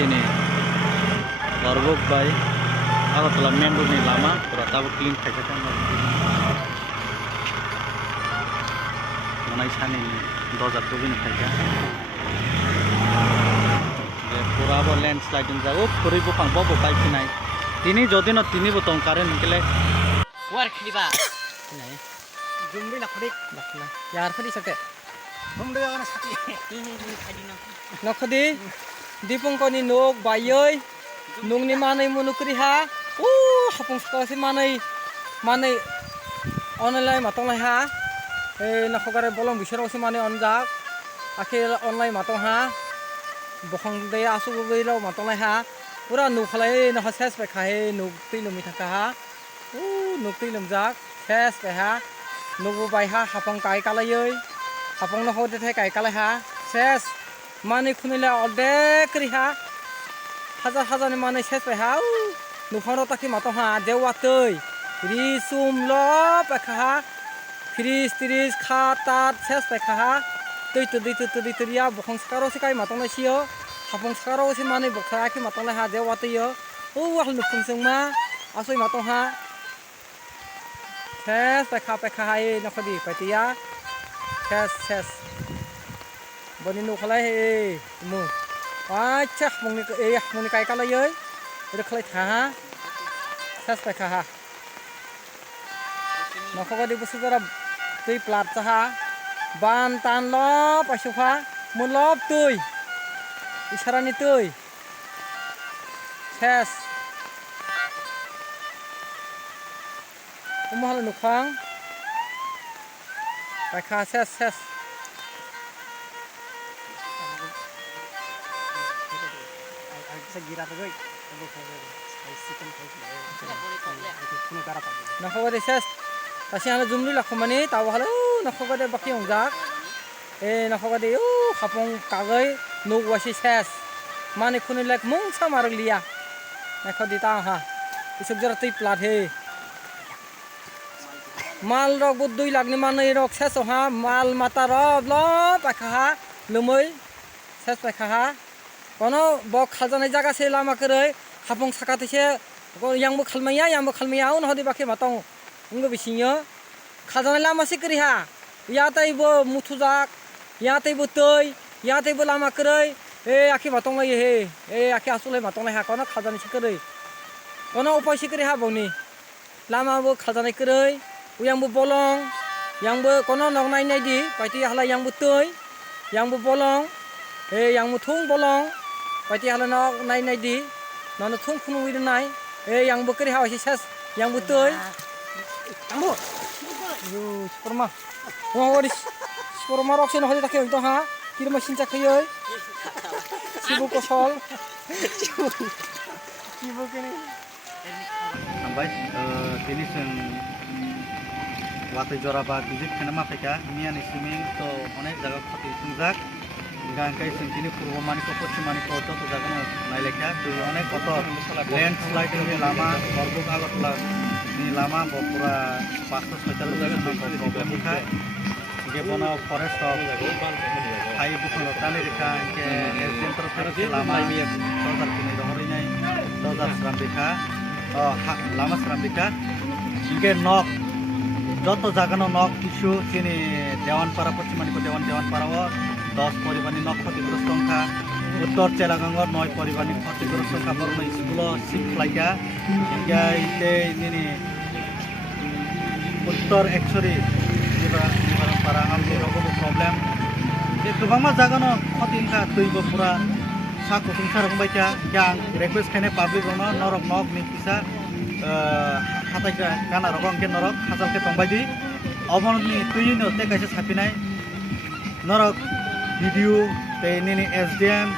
sini Warbuk by Agotala member ni lama Ratabu clean khajakan Manai sani dojar tu bin khaja pura bo landslide jago puri bo pang bo pai kinai tini jodi no tini bo tong karen nikle war khiba নাই jumbi na khodik bakla yar khadi sakte bumde ana sati khadi na nakhadi dipongkoni nok bayoi nungni manai munukri ha hapung skosi manai online matong lai ha nakhogare bolong bisoro si manai onjak akhir online matong ha bokhang de asu gbeilo matong lai ha pura nuk khalai na ses pe khae nuk tilum thaka ha nuk tilum jak ses pe ha nuk bai ha hapong kai kalai hapong no hode the kai kalai ha ses mani khunila ode kri ha hajar ni mani ses pe ha nukharo taki matong ha dewa tei ri sum lo pe kha fris tris kha tat ses pe kha tei tu ya bokhang skaro sikai matong lai sio hapong skaro si mani bokha ki matong lai ha dewa tei wah nukhung sengma asoi matong ha ses pe kha hai nakhadi patia ses bani nu khalai mu acha mungni kai kala yoi ida khalai tha ses pe kha ha nakhogadi busudara tui plat cha ban tan lo pasufa mulop tui isarani tui ses umhal nukhang pe kha ses gira tagoi nakhogadi ses tasiana jumli lakhmani taw halo nakhogadi baki ongjak nakhogadi hapong kagai nuk wasi ses mani khuni lek mung samar liya nakhodi ta ha isuk jara tui plat he mal rok bu 2 lakh ni manai rok ses ha mal mata rok lo pakha ha lumoi ses pakha ha kono bok khaljanai jaga se lama koroi hapong sakate se yangbo khalmaya un hodi bakhe matong ungo bisinyo khaljanai lama se kri ha yatai bo muthujak yatai bo tei yatai bo lama koroi akhi matong lai he akhi asulai matong lai ha kono khaljanai se koroi kono upai se kri ha boni lama bo khaljanai koroi uyangbo bolong yangbo kono nongnai nai di paiti hala yangbo tei yangbo bolong yangbo thung bolong paiti hala nok nai di nono thung khunu wi nai yang bukri ha ses yang butoi ambo yo superma waris superma rok sen hodi takhe to ha kirma sincha khayoi sibu kosol sibu kene ambai tini sen wate jora ba bijik khenama pheka miani siming to onek jaga khati sungjak gangkai sentini purbo mani ko pochim mani ko to jaga nailekha to onek koto landslide ni lama Warbuk Agotala ni lama pura 546 jaga problem kha ge bono forest of hai bukun tani rekha ke center terus lama dojar kini dohori nai dojar sram rekha lama sram rekha ge nok joto jaga no nok kisu sini dewan para pochim mani ko dewan para 10 পরিবারনি nok ক্ষতিগ্রস্ত সংখ্যা উত্তর চেলাগাঙ্গর 9 পরিবারনি ক্ষতিগ্রস্ত সংখ্যা বর্ণ school শিক্ষাইকা ইতে নিনি উত্তর একশরি নিবারণ পারা আমনি রকম প্রবলেম যে গোबांमा জাগানো ক্ষতিংখা তৈব পুরা সাকো সংসার রংবাইকা গাং রিকোয়েস্ট খানে পাবলিক রং নরক nok ni kisa হাতাইকা কানা রকম কে নরক হাজালকে তংবাইদি অবননি তৈনো তে কাইছে ছাপিনাই নরক video te nini SDM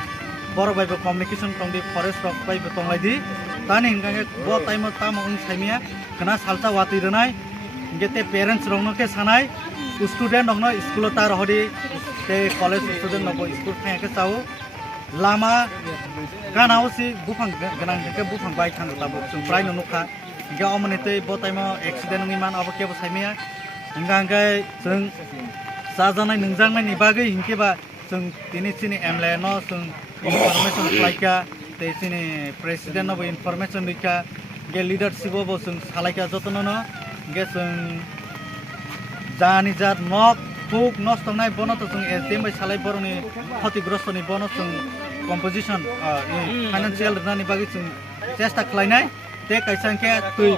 boro bai communication tong di forest rock bai tong lai di tani hinga bo time tam ung saimia kana salta wati renai gete parents rong no ke sanai student rong no school tar hodi te college student no school thai ke chau lama kanao si bufang ganang ke bufang bai thang ta bo chung prai no nukha ge omani te bo time accident ngi man abo ke bo saimia hinga ngai chung sajanai ningjangnai ni bagai hingke ba जों दिनै सिनि MLA न जों information फ्लाइका te sini president no information dikha ge leadership bo sung salaika jotono no ge sung jani jat nok phuk nostongnai bono to sung SDM bai salai boroni ক্ষতিগ্রস্ত ni bono sung composition financial rani bagi sung chesta khlainai te kaisangke tui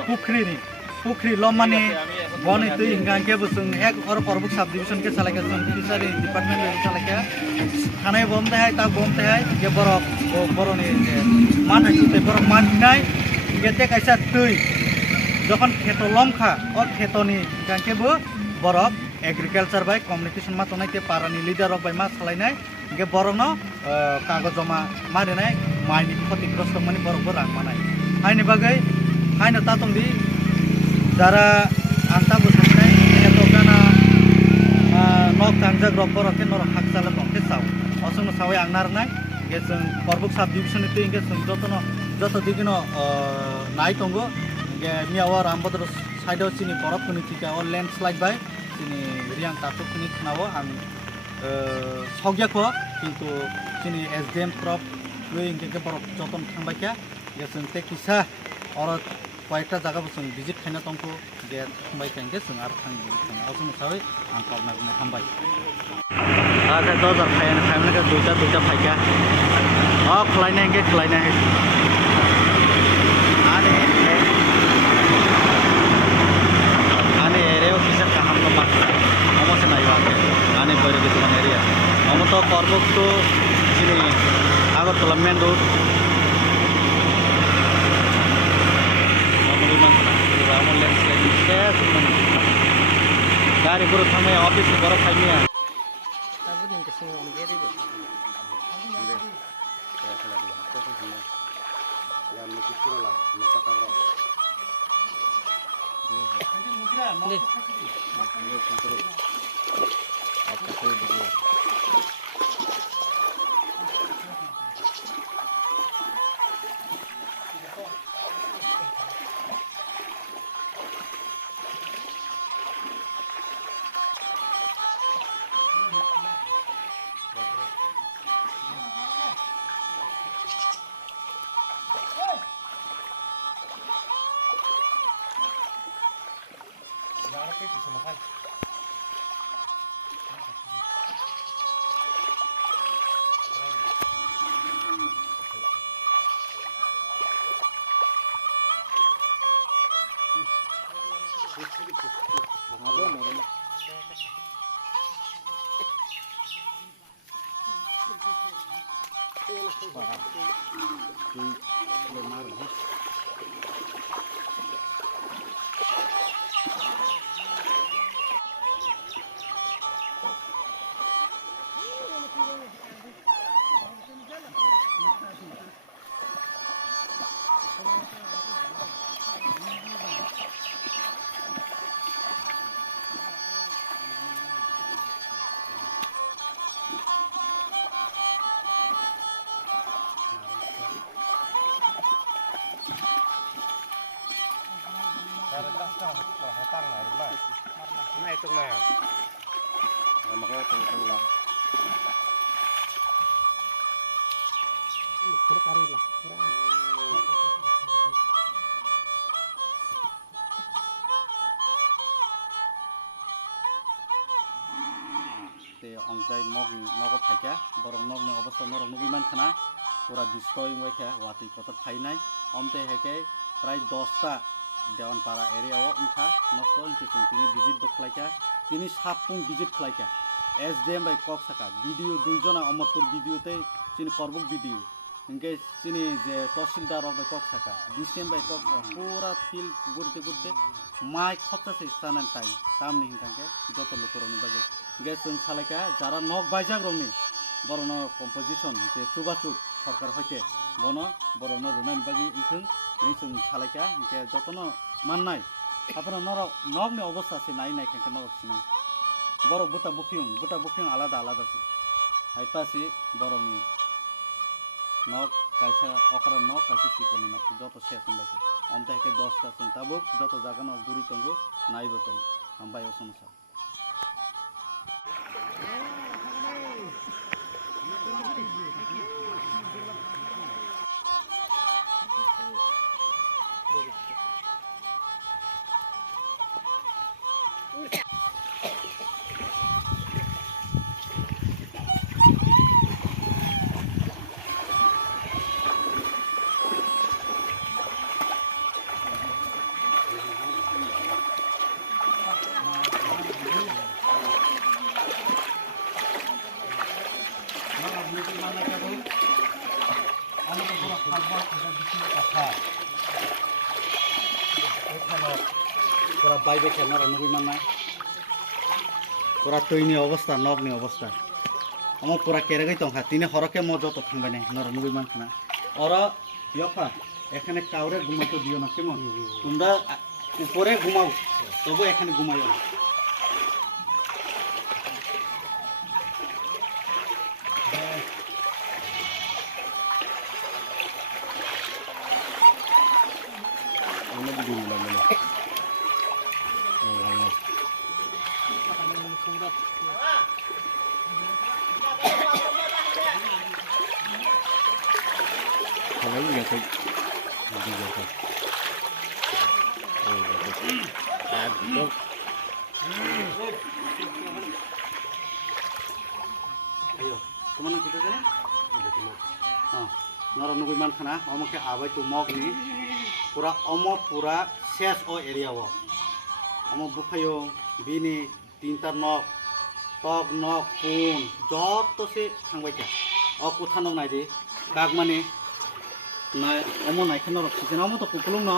পুখরি লম্মানি বনি তুই হিঙ্গাঙ্কে বসুং এক অর পর্বক সাব ডিভিশন কে চালাকে সং ফিশারি ডিপার্টমেন্ট রে চালাকে খানায় বম দেহাই তা বম দেহাই গে বরক বরনি মান হাইতে বরক মান নাই গেতে কাইসা তুই যখন খেত লমখা ও খেতনি হিঙ্গাঙ্কে বো বরক এগ্রিকালচার বাই কমিউনিকেশন মা তনাইতে পারানি লিডার অফ বাই মা চালাইনাই গে বরক ন কাগজ জমা মারিনাই মাইনি ক্ষতিগ্রস্ত মানি বরক রাং মানাই হাইনি বাগৈ হাইনো তাতংদি যারা আন্তা বসাই এত গানা নক তাংজাক রব্বর অকে নর হাক চালা তংকে চাও অসং চাওয়াই আংনার নাই গে जों বরবক সাব ডিভিশন তে ইংগে जों যত দিগিন নাই তঙ্গো গে মিয়াওয়া রামবদর সাইডও চিনি বরফ কুনি থিকা অ ল্যান্ডস্লাইড বাই চিনি রিয়াং তাতো কুনি খানাও আং সগিয়াখো কিন্তু চিনি SDM ক্রপ লই ইংগে বরফ যতন থাংবাইকা গে जों তে কিসা অর কয়েকটা জায়গা বসুন ভিজিট খাইনা তংকো গে থাংবাই কাইকে जों আর থাংবি অসং সাওয়াই আং কবনা গুনে হামবাই আচ্ছা 10 খাইনা খাইনা কে দুইটা ফাইকা অ খলাইনা গে খলাইনা হে আনে এরেও কিসা কাহাম লমা অমসে নাই বাকে আনে বইরে বিতমান এরিয়া অমত পর্বক তো চিনি আগরতলা মেন রোড गाड़ी बरु थांबाय ऑफिस नि बरफ फाइनिया তারপর দিন কিছু অঙ্গে দিব Này tung nào mà có tung đó te ongjai nog nogo thaika borok nog ni obostha norok nugi mankhana pura destroy waika watui kotor phainai omte heke prai 10 ta Dewanpara এরিয়াও ইনখা নষ্ট হইছে তিনি ভিজিট বখলাইকা তিনি সাপুং ভিজিট খলাইকা SDM বাই কক্সাকা BDO দুইজনা অমরপুর ভিডিওতে চিনি করবক ভিডিও ইনকে চিনি যে তহসিলদার বাই কক্সাকা DCM বাই কক্সা পুরা ফিল ঘুরতে মাই খতাছে স্থানান টাইম তামনি হিনকাকে যত লোকরনি বাগে গেছন সালাইকা যারা নক বাইজাগ রনি বরন কম্পোজিশন যে চুবাচুক সরকার হইতে বন বরন রনান বাগি ইথুন নিচুং সালাইকা ইনকে যতন মাননাই আপনার নগনি অবস্থা আছে নাই কাকে নরক সিনাই বরক বুটা বুফিং আলাদা আছে হাইপাসি বরংনি নক কাইসা অকরা নক কাইসা চিকনি নক যত শেষ হইছে অন্তে হেকে 10টা সং তাবুক যত জাগানো গুড়ি তঙ্গু নাইবো তং আমবাই সমস্যা পুরা বাইবে খেলনার অনুবিমান নাই পুরা তৈনি অবস্থা নগনি অবস্থা আমার পুরা কেরেগাই তংখা তিনি হরকে মজত থাকবাই নাই নর অনুবিমান খানা অর ইয়ফা এখানে কাউরে ঘুমাতে দিও না কেমন তোমরা উপরে ঘুমাও তবু এখানে ঘুমাইও না সবাই গেছে একদম ayo kemana kita kan nor nubiman khana omo ke abai tu mok ni pura ses o area wo omo bukhayo bini tinta nok tok nok pun jot to se thangbai ka o kutha nok nai de bagmani na omo nai khana rok sijen omo to kupulung no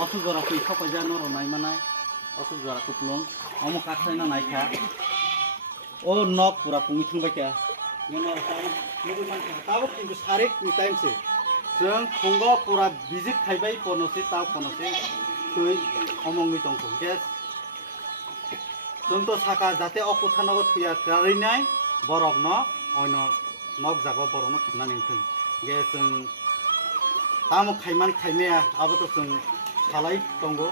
osu jora pui khopa ja nor nai manai osu jora kupulung omo kathai na nai kha o nok pura pungi thangbai ka nor sai nubiman khana tabo kintu sarik ni time se जों फुंगो पूरा visit खाइबाय पनसे ताव पनसे तै अमंगनि दंखौ guess जों तो साका जाते अकुथानाव थुया कारिनाय बरफ न अन नक जागो बरफ न थुना निंथों गेस जों ताम खाइमान खाइनाया आबो तो जों सालाय दंगो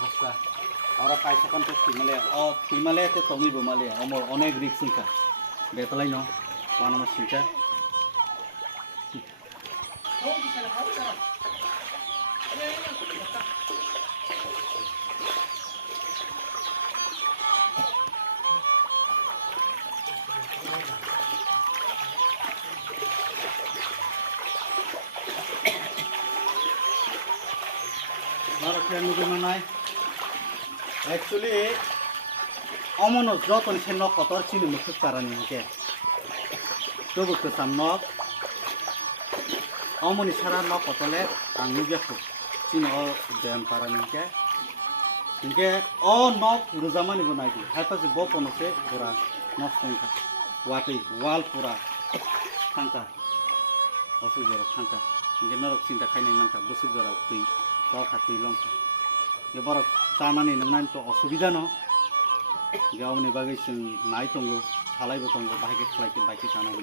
অবস্থা আমরা পাইছা কন্টে ফিমালে তো তমিব মালে আমার অনেক রিস্ক নিকা বেতলাই ন ওয়ান আমার সিটা Actually, omono joton se nok kotor chini mukuk parani ke. To bukto tam nok. Omoni sara nok kotole angni biaku. Chini o dem parani ke. Inke o nok ruzamani bunai di. Hai pas bo pono se pura nok tongka. Wati wal pura tangka. Osu jora tangka. Inke norok cinta khainai manka busu jora tui. Kau khatui longka. এবার চানানি নংনানি তো অসুবিধা ন গাওনি বাগै जों नाय दंगो सालायबो दंगो बाहायके खालायके बाइके जानांगौ